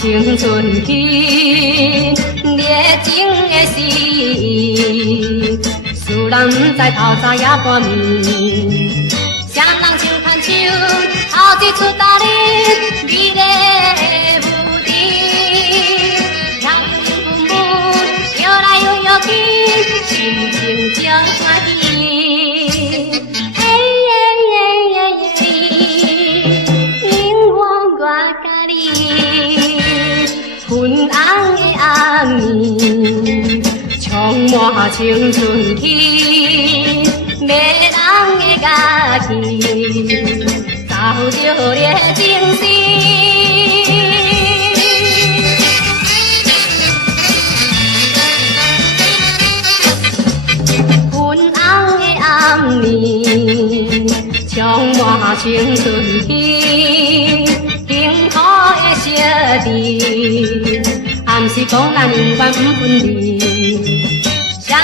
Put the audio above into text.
青春期，热情的时，使人不知透早也半暝。谁人像牵手，头一出大日，美丽的舞池，听父母摇来摇去，心情真欢喜。昏红的暗暝，充满青春期，迷人的乐器，造就热情时。昏红的暗暝，充满青春期。小弟，暗是讲咱永远不分离，谁人